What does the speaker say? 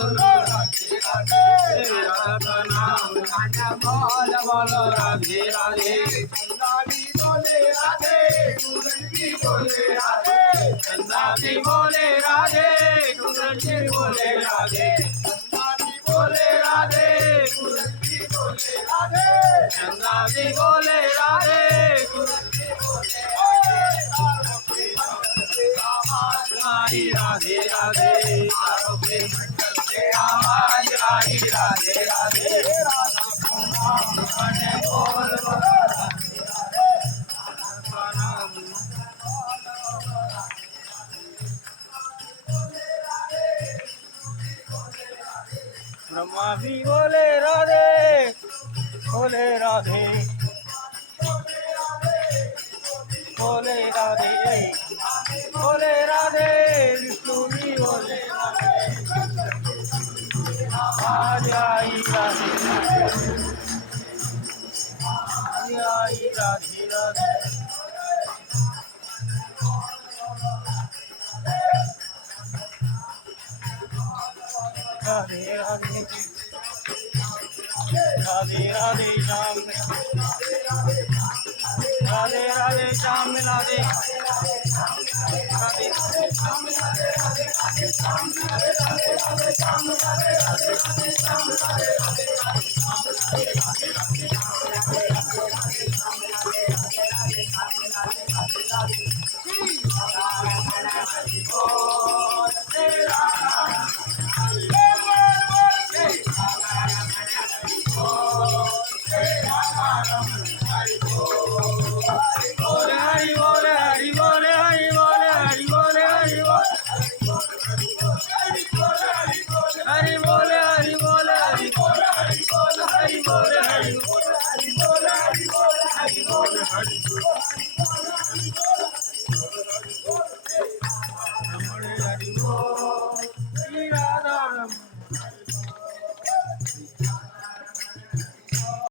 राधा का नाम बोल बोलो राधे राधे चंदा भी बोले राधे कुंदन भी बोले राधे चंदा भी बोले राधे कुंदन भी बोले राधे चंदा भी बोले राधे कुंदन भी बोले राधे चंदा भी बोले राधे कुंदन भी बोले राधे राधे राधे चारों पे मंडल के आवाज आई राधे राधे राधा का नाम बोल बोलो राधे राधे राधा का नाम ब्रह्मा भी बोले राधे बोले राधे बोले राधे बोले राधे विष्णु भी बोले राधे आज आई राधे आज आई राधे राधे राधे राधे राधे राधे श्याम राधे राधे श्याम मिला दे राधे श्याम राधे राधे